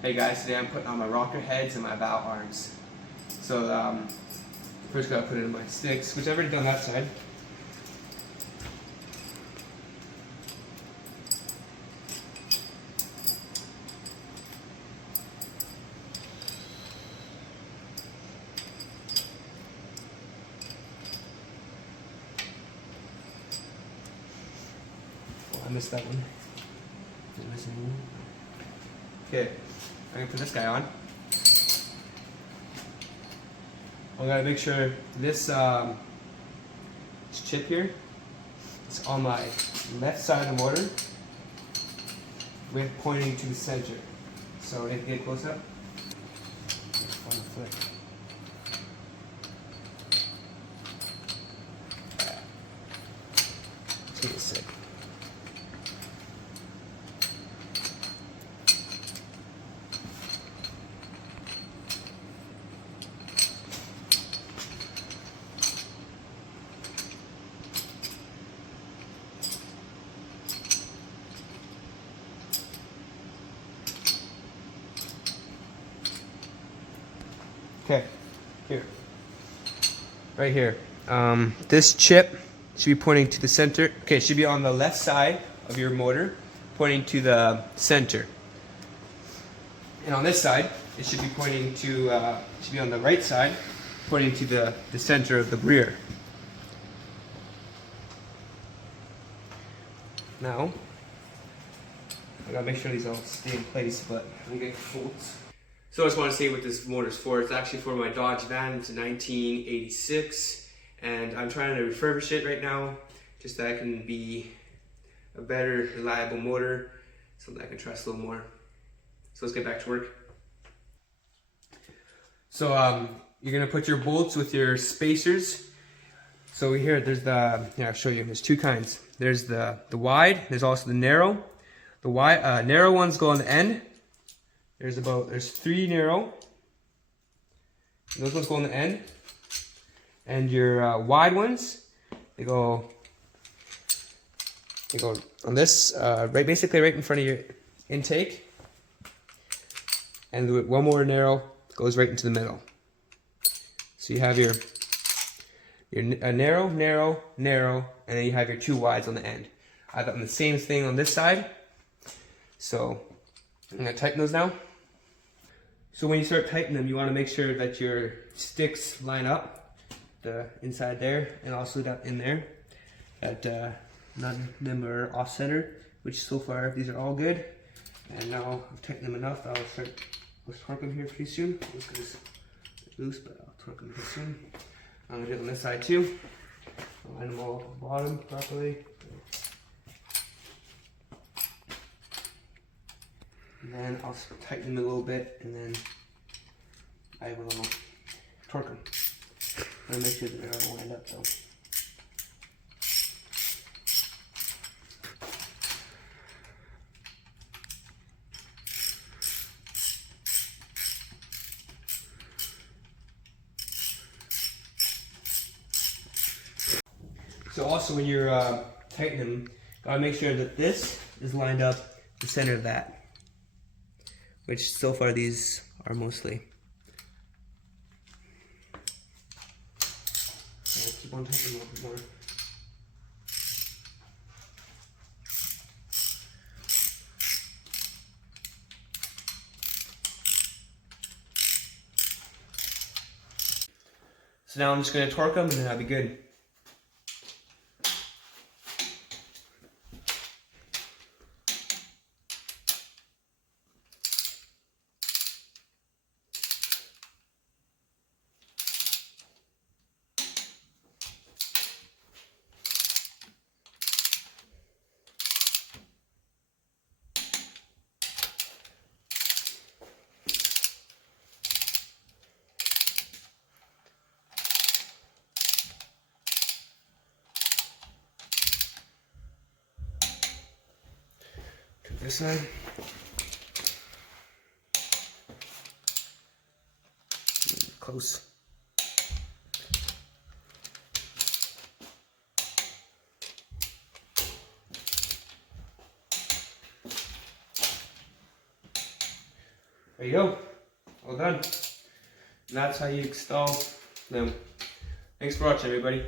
Hey guys, today I'm putting on my rocker heads and my bow arms. So first gotta put it in my sticks, which I've already done that side. Oh, I missed that one. Did I miss anyone? Okay, I'm gonna put this guy on. I gotta make sure this chip here is on my left side of the motor with pointing to the center. So if you get close up, on the foot. Let's get it sick. Okay, here, right here. This chip should be pointing to the center. Okay, it should be on the left side of your motor, pointing to the center. And on this side, it should be pointing to, should be on the right side, pointing to the center of the rear. Now, I gotta make sure these all stay in place, but I'm getting faults. So I just want to say what this motor's for. It's actually for my Dodge van. It's a 1986, and I'm trying to refurbish it right now, just that it can be a better, reliable motor, something I can trust a little more. So let's get back to work. So you're gonna put your bolts with your spacers. So here, there's I'll show you. There's two kinds. There's the wide. There's also the narrow. The wide, narrow ones go on the end. There's three narrow. Those ones go on the end. And your wide ones, they go on this, basically right in front of your intake. And one more narrow goes right into the middle. So you have your narrow, narrow, narrow, and then you have your two wides on the end. I've done the same thing on this side. So I'm gonna tighten those now. So when you start tightening them, you want to make sure that your sticks line up, the inside there and also down in there, that none of them are off center, which so far these are all good. And now I've tightened them enough, I'll torque them here pretty soon. This guy's loose, but I'll torque them pretty soon. I'm gonna do it on this side too. I'll line them all at the bottom properly. And then I'll tighten them a little bit, and then I will torque them. I'm gonna make sure that they're all lined up though. So also when you're tightening them, gotta make sure that this is lined up the center of that. Which so far these are mostly. I'll keep on tightening a little bit more. So now I'm just going to torque them and then I'll be good. This side. Close. There you go. All done. And that's how you install them. Thanks for watching, everybody.